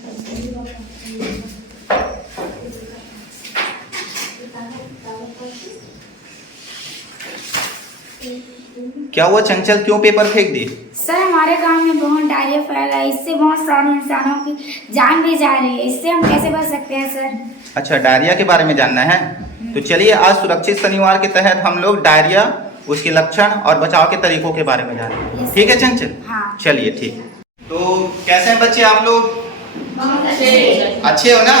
क्या हुआ चंचल, क्यों पेपर फेंक दी? सर हमारे गांव में बहुत डायरिया फैला है, इससे बहुत सारे इंसानों की जान भी जा रही है, इससे हम कैसे बच सकते हैं सर? अच्छा, डायरिया के बारे में जानना है तो चलिए आज सुरक्षित शनिवार के तहत हम लोग डायरिया, उसके लक्षण और बचाव के तरीकों के बारे में जानेंगे। ठीक है चंचल? हाँ। चलिए ठीक है। तो कैसे हैं बच्चे आप लोग? अच्छे हो ना?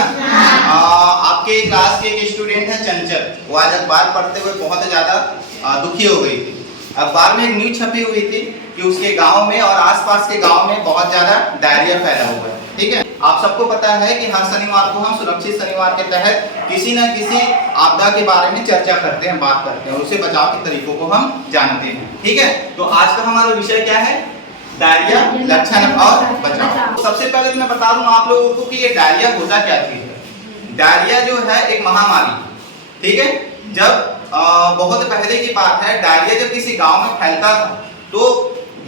आपके क्लास के एक स्टूडेंट है चंचल, वो आज अखबार पढ़ते हुए बहुत ज्यादा दुखी हो गई थी। अखबार में एक न्यूज छपी हुई थी कि उसके गांव में और आसपास के गांव में बहुत ज्यादा डायरिया फैला हुआ है। ठीक है, आप सबको पता है कि हर शनिवार को हम सुरक्षित शनिवार के तहत किसी न किसी आपदा के बारे में चर्चा करते हैं, बात करते हैं और उससे बचाव के तरीकों को हम जानते हैं। ठीक है, तो आज का हमारा विषय क्या है? डायरिया, लक्षण और बचाव। सबसे पहले तो मैं बता दूं आप लोगों को कि ये डायरिया होता क्या चीज है। डायरिया जो है एक महामारी, ठीक है, जब बहुत पहले की बात है, डायरिया जब किसी गांव में फैलता था तो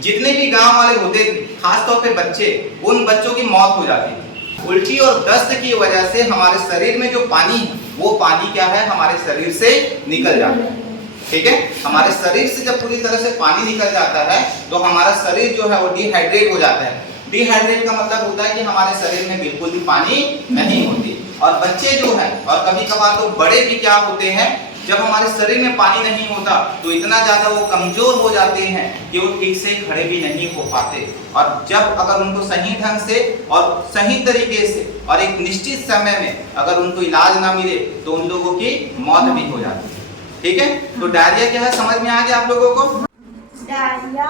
जितने भी गांव वाले होते थे, खासतौर पे बच्चे, उन बच्चों की मौत हो जाती थी। उल्टी और दस्त की वजह से हमारे शरीर में जो पानी है, वो पानी क्या है, हमारे शरीर से निकल जाता है। ठीक है, हमारे शरीर से जब पूरी तरह से पानी निकल जाता है तो हमारा शरीर जो है वो डिहाइड्रेट हो जाता है। डिहाइड्रेट का मतलब होता है कि हमारे शरीर में बिल्कुल भी पानी नहीं होती। और बच्चे जो है और कभी कभार तो बड़े भी क्या होते हैं, जब हमारे शरीर में पानी नहीं होता तो इतना ज्यादा वो कमजोर हो जाते हैं कि वो ठीक से खड़े भी नहीं हो पाते। और जब अगर उनको सही ढंग से और सही तरीके से और एक निश्चित समय में अगर उनको इलाज ना मिले तो उन लोगों की मौत भी हो जाती है। ठीक है, तो डायरिया क्या है समझ में आ गया आप लोगों को? डायरिया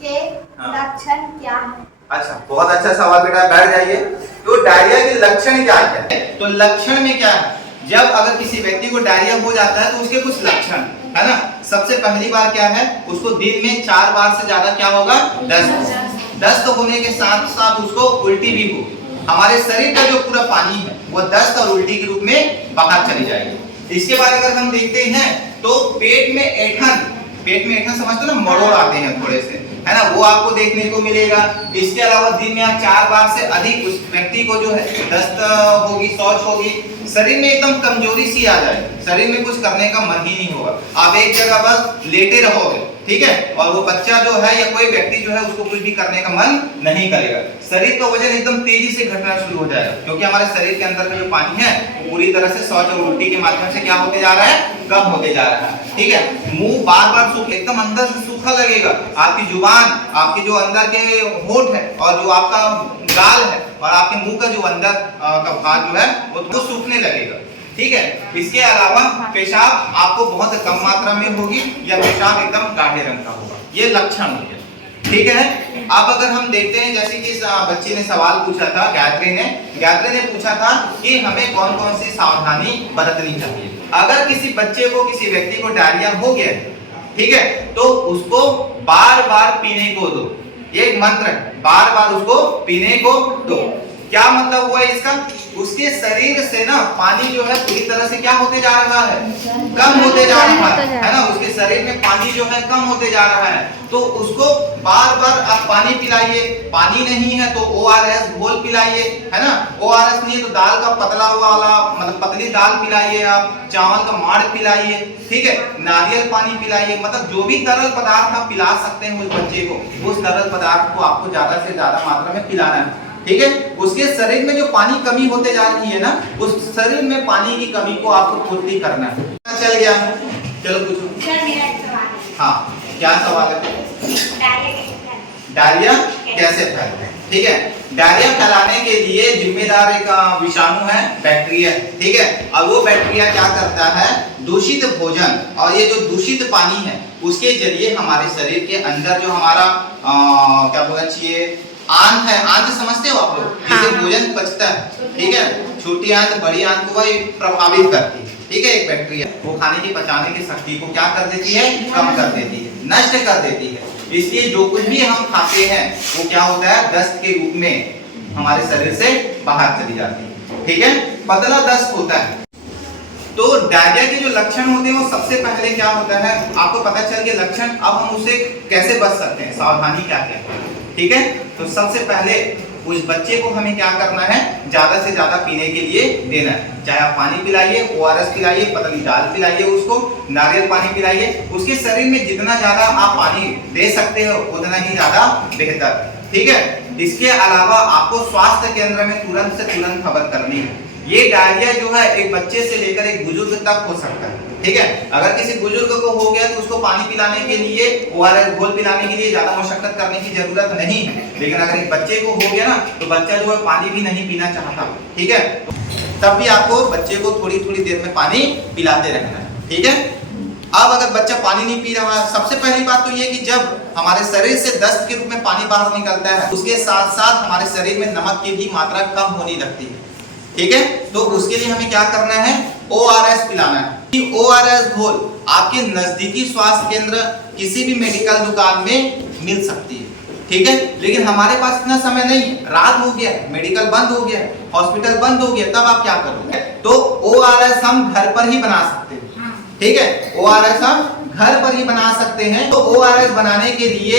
के लक्षण क्या है? अच्छा, बहुत अच्छा सवाल बेटा, बैठ जाइए। तो डायरिया के लक्षण क्या है? तो लक्षण में क्या है, जब अगर किसी व्यक्ति को डायरिया हो जाता है तो उसके कुछ लक्षण है ना। सबसे पहली बार क्या है, उसको दिन में 4 बार से ज्यादा क्या होगा, दस्त होने के साथ साथ उसको उल्टी भी होगी। हमारे शरीर का जो पूरा पानी है वो दस्त और उल्टी के रूप में बाहर चली जाएगी। इसके बाद अगर हम देखते हैं तो पेट में ऐंठन समझते हो ना, मरोड़ आते हैं थोड़े से, है ना, वो आपको देखने को मिलेगा। इसके अलावा दिन में आप 4 बार से अधिक उस व्यक्ति को जो है दस्त होगी, शौच होगी, शरीर में एकदम कमजोरी सी आ जाए, शरीर में कुछ करने का मन ही नहीं होगा, आप एक जगह बस लेटे रहोगे। ठीक है, और वो बच्चा जो है या कोई व्यक्ति जो है उसको कुछ भी करने का मन नहीं करेगा। शरीर का वजन एकदम तेजी से घटना शुरू हो जाएगा, क्योंकि हमारे शरीर के अंदर का जो पानी है वो पूरी तरह से शौच और उल्टी के माध्यम से क्या होते जा रहा है, कम होते जा रहा है। ठीक है, मुंह बार बार सूखा, एकदम अंदर से सूखा लगेगा, आपकी जुबान, आपके जो अंदर के होंठ है और जो आपका गाल है और आपके मुंह का जो अंदर का भाग जो है वो सूखने लगेगा। ठीक है, इसके अलावा पेशाब आपको बहुत कम मात्रा में होगी या पेशाब एकदम गाढ़े रंग का होगा, ये लक्षण हो गया। ठीक है, अब अगर हम देखते हैं, जैसे कि इस बच्चे ने सवाल पूछा था, गायत्री ने पूछा था कि हमें कौन कौन सी सावधानी बरतनी चाहिए अगर किसी बच्चे को, किसी व्यक्ति को डायरिया हो गया। ठीक है, तो उसको बार बार पीने को दो, ये एक मंत्र है, बार बार उसको पीने को दो। क्या मतलब हुआ इसका, उसके शरीर से ना पानी जो है पूरी तरह से क्या होते जा रहा है, कम होते जा रहा है ना, उसके शरीर में पानी जो है कम होते जा रहा है। तो उसको बार बार आप पानी पिलाइए, पानी नहीं है तो ORS घोल पिलाइए, है ना, ORS नहीं है तो दाल का पतला वाला, मतलब पतली दाल पिलाइए, आप चावल का माड़ पिलाइए। ठीक है, नारियल पानी पिलाइए, मतलब जो भी तरल पदार्थ आप पिला सकते हैं उस बच्चे को, उस तरल पदार्थ को आपको ज्यादा से ज्यादा मात्रा में पिलाना है। ठीक है, उसके शरीर में जो पानी कमी होते जा रही है ना, उस शरीर में पानी की कमी को आपको पूर्ति करना है। चल गया, चलो पूछो। सर मेरा एक सवाल है। हाँ, क्या सवाल है? डायरिया कैसे फैलता है? ठीक है, डायरिया फैलाने के लिए जिम्मेदार एक विषाणु है, बैक्टीरिया। ठीक है, और वो बैक्टीरिया क्या करता है, दूषित भोजन और ये जो दूषित पानी है उसके जरिए हमारे शरीर के अंदर जो हमारा क्या बोलना चाहिए, आंत है, आंत समझते हो आप लोग, जिससे भोजन पचता है। ठीक है, छोटी आंत बड़ी आंत को वही प्रभावित करती है। ठीक है, एक बैक्टीरिया वो खाने की पचाने की शक्ति को क्या कर देती है, कम कर देती है, नष्ट कर देती है। इसलिए जो कुछ भी हम खाते हैं वो क्या होता है, दस्त के रूप में हमारे शरीर से बाहर चली जाती है। ठीक है, पतला दस्त होता है। तो डायरिया के जो लक्षण होते हैं वो सबसे पहले क्या होता है, आपको पता चल गया लक्षण। अब हम उसे कैसे बच सकते हैं, सावधानी क्या क्या है। ठीक है, तो सबसे पहले उस बच्चे को हमें क्या करना है, ज्यादा से ज्यादा पीने के लिए देना है। चाहे आप पानी पिलाइए, ORS पिलाइए, पतली दाल पिलाइए, उसको नारियल पानी पिलाइए, उसके शरीर में जितना ज्यादा आप पानी दे सकते हो उतना ही ज्यादा बेहतर, ठीक है। इसके अलावा आपको स्वास्थ्य केंद्र में तुरंत से तुरंत खबर करनी है। ये डायरिया जो है एक बच्चे से लेकर एक बुजुर्ग तक हो सकता है, ठीक है। अगर किसी बुजुर्ग को हो गया तो उसको पानी पिलाने के लिए, ORS घोल पिलाने के लिए ज्यादा मशक्कत करने की जरूरत नहीं है। लेकिन अगर एक बच्चे को हो गया ना तो बच्चा जो है पानी भी नहीं पीना चाहता, ठीक है, तब भी आपको बच्चे को थोड़ी थोड़ी देर में पानी पिलाते रहना है, ठीक है। अब अगर बच्चा पानी नहीं पी रहा है, सबसे पहली बात तो ये कि जब हमारे शरीर से दस्त के रूप में पानी बाहर निकलता है, उसके साथ साथ हमारे शरीर में नमक की भी मात्रा कम होने लगती है, ठीक है। तो उसके लिए हमें क्या करना है, ORS पिलाना है। ORS घोल आपके नजदीकी स्वास्थ्य केंद्र, किसी भी मेडिकल दुकान में मिल सकती है, ठीक है। लेकिन हमारे पास इतना समय नहीं है, रात हो गया, मेडिकल बंद हो गया, हॉस्पिटल बंद हो गया, तब आप क्या करोगे? तो ORS हम घर पर ही बना सकते हैं, ठीक है। ORS हम घर पर ही बना सकते हैं। तो ORS बनाने के लिए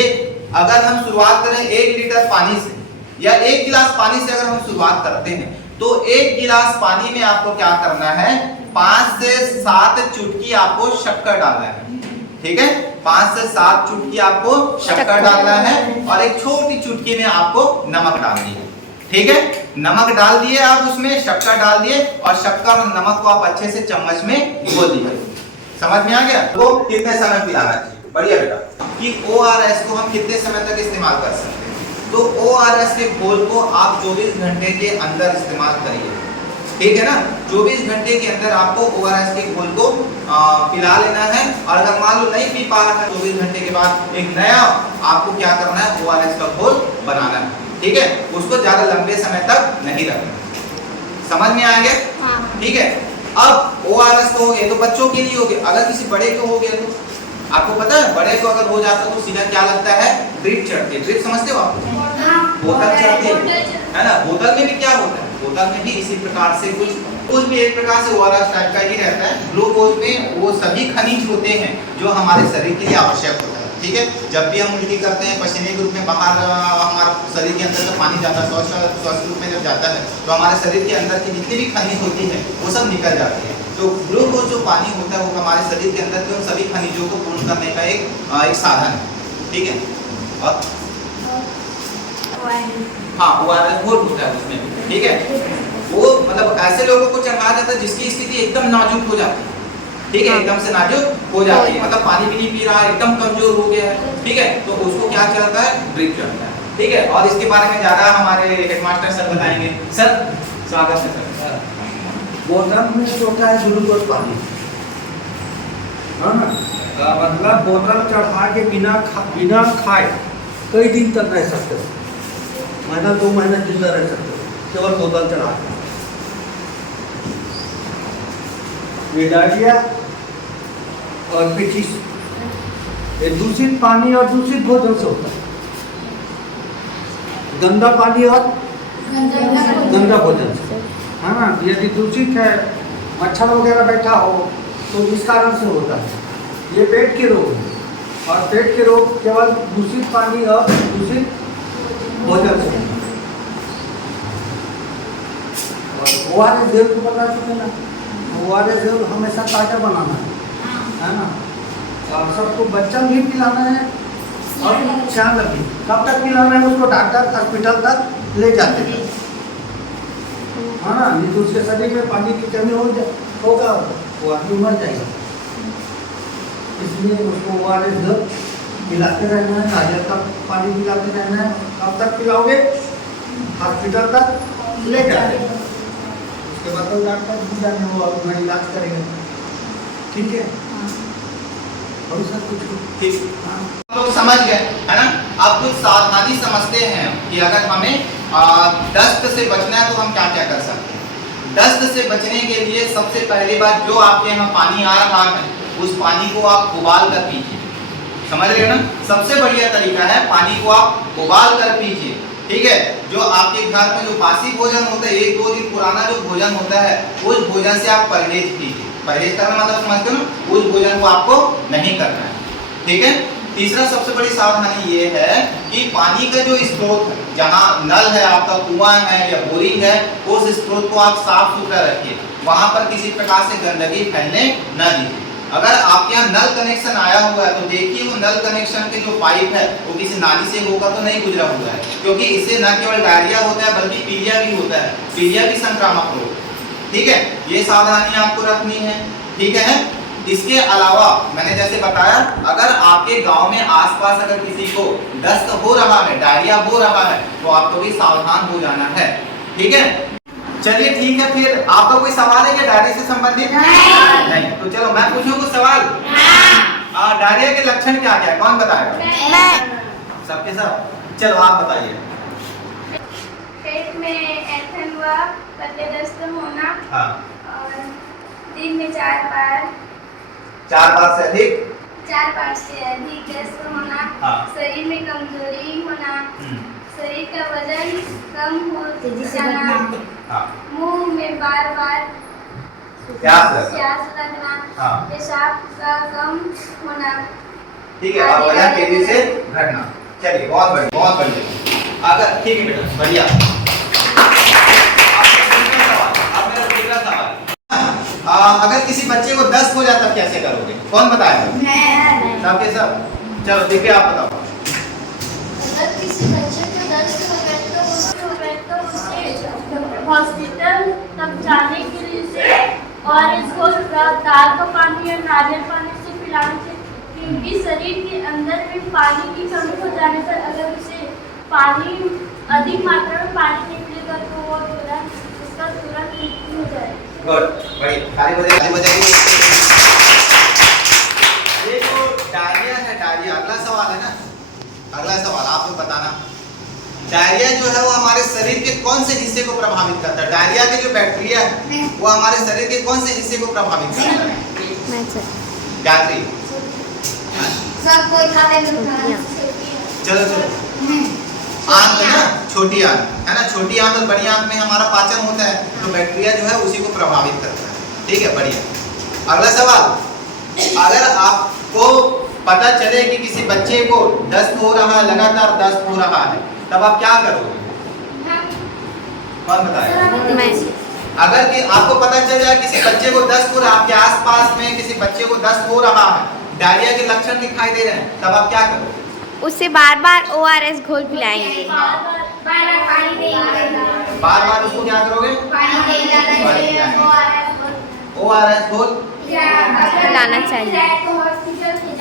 अगर हम शुरुआत करें 1 लीटर पानी से या 1 गिलास पानी से अगर हम शुरुआत करते हैं तो 1 गिलास पानी में आपको क्या करना है, 5 से 7 चुटकी आपको शक्कर डालना है, ठीक है। 5 से 7 चुटकी आपको शक्कर डालना है और एक छोटी चुटकी में आपको नमक डालनी है, ठीक है। नमक डाल दिए आप, उसमें शक्कर डाल दिए और शक्कर और नमक को आप अच्छे से चम्मच में घोल दिए। समझ में आ गया? तो कितने समय पिलाना चाहिए? बढ़िया बेटा। कि ORS को हम कितने समय तक इस्तेमाल कर सकते हैं? तो ORS के घोल को आप 24 घंटे के अंदर इस्तेमाल करिए, ठीक है ना। 24 घंटे के अंदर आपको ORS के घोल को पिला लेना है। और अगर मान लो नहीं पी पा रहा है 24 घंटे के बाद एक नया आपको क्या करना है, ORS का घोल बनाना है, ठीक है। उसको ज्यादा लंबे समय तक नहीं रखना। समझ में आ गया? ठीक है। अब ORS तो हो गया, तो बच्चों के लिए हो गया। अगर किसी बड़े को हो गया तो आपको पता है, बड़े को अगर हो जाता तो सीधा क्या लगता है, ड्रिप चढ़ती है। ड्रिप समझते हो आप? बोतल चढ़ती है ना। बोतल में भी क्या होता है, बोतल में भी इसी प्रकार से कुछ भी एक प्रकार से ORS टाइप का ही रहता है। ग्लूकोज में वो सभी खनिज होते हैं जो हमारे शरीर के लिए आवश्यक होता है, ठीक है। जब भी हम उल्टी करते हैं, पसीने के रूप में बाहर हमारे शरीर के अंदर से पानी जाता है, शौच रूप में जब जाता है तो हमारे शरीर के अंदर की जितनी भी खनिज होती है वो सब निकल जाती है। तो ग्लूकोज जो पानी होता है वो हमारे शरीर के अंदर के उन सभी खनिजों को पूर्ण करने का एक साधन है, ठीक है। और हाँ, ORS घोल होता है उसमें, ठीक है। वो मतलब ऐसे लोगों को चढ़ाया जाता है जिसकी स्थिति एकदम नाजुक हो जाती है, ठीक है, एकदम से नाजुक हो जाती है, मतलब पानी भी नहीं पी रहा है, एकदम कमजोर हो गया है, ठीक है। तो उसको क्या चलता है, ड्रिप चलता है, ठीक है। और इसके बारे में ज्यादा हमारे हेडमास्टर सर बताएंगे। सर स्वागत है सर। बोतल में होता है ग्लूकोज पानी, है ना। मतलब बोतल चढ़ा के बिना खाए कई दिन तक रह सकते हो, महीना 2 महीना जिंदा रह सकते हो केवल बोतल चढ़ा के। ये डायरिया और पेचिस, ये दूषित पानी और दूषित भोजन से होता है। गंदा पानी और गंदा भोजन से, है ना। यदि दूषित है, मच्छर वगैरह बैठा हो तो इस कारण से होता है। ये पेट के रोग है और पेट के रोग केवल दूषित पानी और दूषित भोजन से। और ORS जेल को बता चुके ना, ORS जेल हमेशा ताजा बनाना है ना। और सबको बच्चा भी पिलाना है और ख्याल रखिए कब तक पिलाना है उसको, डॉक्टर हॉस्पिटल तक ले जाते हैं, हाँ ना। नहीं तो उसके शरीर में पानी की कमी होगा, वो आदमी मर जाएगा। इसलिए उसको ORS पिलाते रहना है, नारियल का पानी पिलाते रहना है। कब तक पिलाओगे, हॉस्पिटल तक ले जाते हैं, उसके बाद तो डॉक्टर भी जाने वो अपना इलाज करेगा, ठीक है। और सब कुछ ठीक, तो समझ गए है ना। अब कुछ सावधानी समझते हैं कि अगर हमें दस्त से बचना है तो हम क्या क्या कर सकते हैं। दस्त से बचने के लिए सबसे पहली बात, जो आपके यहाँ पानी आ रहा है उस पानी को आप उबाल कर पीजिए। समझ रहे हो ना, सबसे बढ़िया तरीका है पानी को आप उबाल कर पीजिए, ठीक है। जो आपके घर में जो बासी भोजन होता है, 1-2 दिन पुराना जो भोजन होता है, उस भोजन से आप परहेज कीजिए। परहेज करना मतलब समझते हो ना, उस भोजन को आपको नहीं करना है, ठीक है। तीसरा सबसे बड़ी सावधानी ये है कि पानी का जो स्रोत है, जहाँ नल है, आपका कुआं है या बोरिंग है, उस स्रोत को आप साफ सुथरा रखिए। वहां पर किसी प्रकार से गंदगी फैलने न दीजिए। अगर आपके यहाँ नल कनेक्शन आया हुआ है तो देखिए वो नल कनेक्शन के जो पाइप है वो किसी नाली से होकर तो नहीं गुजरा हुआ है, क्योंकि इससे न केवल डायरिया होता है बल्कि पीलिया भी होता है। पीलिया भी संक्रामक रोग, ठीक है। ये सावधानी आपको रखनी है, ठीक है। इसके अलावा मैंने जैसे बताया, अगर आपके गांव में आसपास अगर किसी को दस्त हो रहा है, डायरिया हो रहा है, तो आपको भी सावधान हो जाना है, ठीक है। चलिए ठीक है, फिर आपका कोई सवाल है क्या डायरिया से संबंधित? नहीं। तो चलो मैं पूछूं कुछ सवाल। डायरिया के लक्षण क्या क्या है, कौन बताएगा? सबके सब, चलो आप बताइए। पेट में ऐंठन व पतले दस्त होना। हाँ। और दिन में 4 बार से अधिक 4 बार से अधिक दस्त होना। हाँ। शरीर में कमजोरी होना। शरीर का वजन कम हो जाना। हाँ। मुंह में बार बार प्यास लगना। हाँ। पेशाब का कम होना। ठीक है, और वजन तेजी से घटना। चलिए बहुत बढ़िया, बहुत बढ़िया। अगर ठीक है बेटा, बढ़िया। आप मेरा दूसरा सवाल, अगर किसी बच्चे को दस्त हो जाता कैसे करोगे, कौन बताएगा? सबके सब, चलो देखिए आप बताओ। अगर किसी बच्चे को दस्त हो तो उसे हॉस्पिटल तक जाने के लिए और इसको दाल का पानी या नारियल पानी से पिलाना चाहिए, क्योंकि शरीर के अंदर में पानी की कमी हो जाने पर अगर उसे पानी अधिक मात्रा में पानी नहीं मिलेगा तो वो उसका तुरंत मृत्यु हो जाएगा। गुड, बढ़िया, ताली बजाइए। ये जो डायरिया है, डायरिया अगला सवाल है ना, अगला सवाल आपको बताना। डायरिया जो है वो हमारे शरीर के कौन से हिस्से को प्रभावित करता है? डायरिया के जो बैक्टीरिया है वो हमारे शरीर के कौन से हिस्से को प्रभावित करता है? गायत्री, सब कोई खाते चलो आंत है ना, छोटी आंत है ना, छोटी आंत और बड़ी आंत में हमारा पाचन होता है, तो बैक्टीरिया जो है उसी को प्रभावित करता है, ठीक है, बढ़िया। अगला सवाल, अगर आपको पता चले कि किसी बच्चे को दस्त हो रहा है, लगातार दस्त हो रहा है, तब आप क्या करोगे? कौन बताएगा? अगर कि आपको पता चल जाए किसी बच्चे को दस्त हो रहा है, आपके आसपास में किसी बच्चे को दस्त हो रहा है, डायरिया के लक्षण दिखाई दे रहे हैं, तब आप क्या करोगे? उससे बार-बार ORS घोल पिलाएंगे। बार उसको क्या करोगे? ORS घोल पिलाना चाहिए।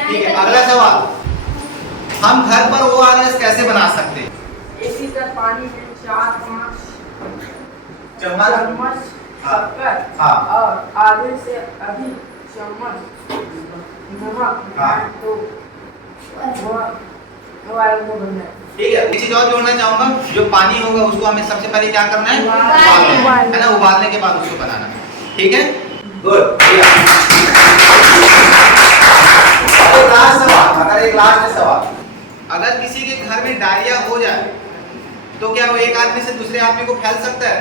ठीक है, अगला सवाल, हम घर पर ORS कैसे बना सकते हैं? 1 लीटर पानी में 4-5 चम्मच शक्कर हाँ। और आधे से अधिक चम्मच नमक हाँ। तो वो बन जाए। ठीक है, एक चीज और जोड़ना चाहूंगा, जो पानी होगा उसको हमें सबसे पहले क्या करना है? उबालना है ना, उबालने के बाद उसको बनाना है, ठीक है, गुड। एक लास्ट सवाल, अगर किसी के घर में डायरिया हो जाए तो क्या वो एक आदमी से दूसरे आदमी को फैल सकता है?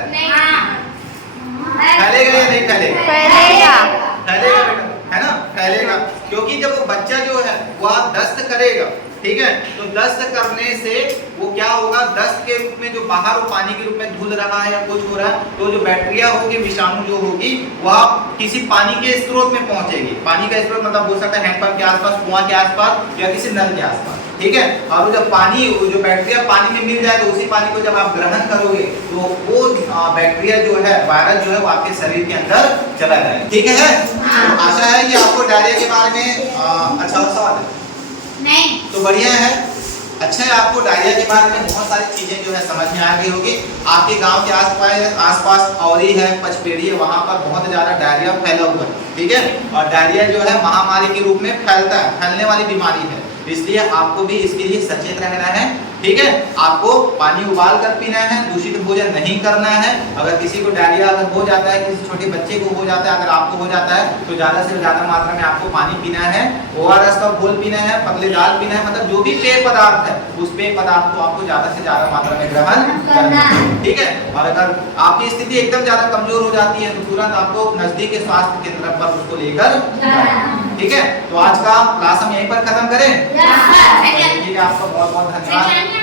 फैलेगा या नहीं फैलेगा? फैलेगा। फैलेगा बेटा, है ना, फैलेगा, क्योंकि जब वो बच्चा जो है वह दस्त करेगा, ठीक है, तो दस्त करने से वो क्या होगा, दस्त के रूप में जो बाहर वो पानी के रूप में धुल रहा है या कुछ हो रहा है, तो जो बैक्टीरिया होगी, विषाणु जो होगी, वह किसी पानी के स्रोत में पहुंचेगी। पानी का स्रोत मतलब हो सकता है हैंडपंप के आसपास, कुआं के आसपास या किसी नल के आसपास, ठीक है। और वो जब पानी, जो बैक्टीरिया पानी में मिल जाए तो उसी पानी को जब आप ग्रहण करोगे तो वो बैक्टीरिया जो है, वायरस जो है वो आपके शरीर के अंदर चला जाएगा, ठीक है। तो आशा है कि आपको डायरिया के बारे में अच्छा सवाल है नहीं तो बढ़िया है, अच्छा है, आपको डायरिया के बारे में बहुत सारी चीजें जो है समझ में आ गई होगी। आपके गांव के आसपास औरी है, पचपेड़ी है, वहां पर बहुत ज्यादा डायरिया फैला हुआ है, ठीक है, और डायरिया जो है महामारी के रूप में फैलता है, फैलने वाली बीमारी है, इसलिए आपको भी इसके लिए सचेत रहना है, ठीक है। आपको पानी उबाल कर पीना है, दूषित भोजन नहीं करना है। अगर किसी को डायरिया अगर हो जाता है, किसी छोटे बच्चे को हो जाता है, अगर आपको हो जाता है तो ज्यादा से ज्यादा मात्रा में आपको पानी पीना है, ORS का घोल पीना है, पतले दाल पीना है, मतलब जो भी पेय पदार्थ है उस पेय पदार्थ को आपको ज्यादा से ज्यादा मात्रा में ग्रहण करना है, ठीक है। और अगर आपकी स्थिति एकदम ज्यादा कमजोर हो जाती है तो तुरंत आपको नजदीक के स्वास्थ्य केंद्र पर उसको लेकर ठीक है, तो आज का क्लास हम यहीं पर खत्म करें। ठीक है, आपका बहुत बहुत धन्यवाद।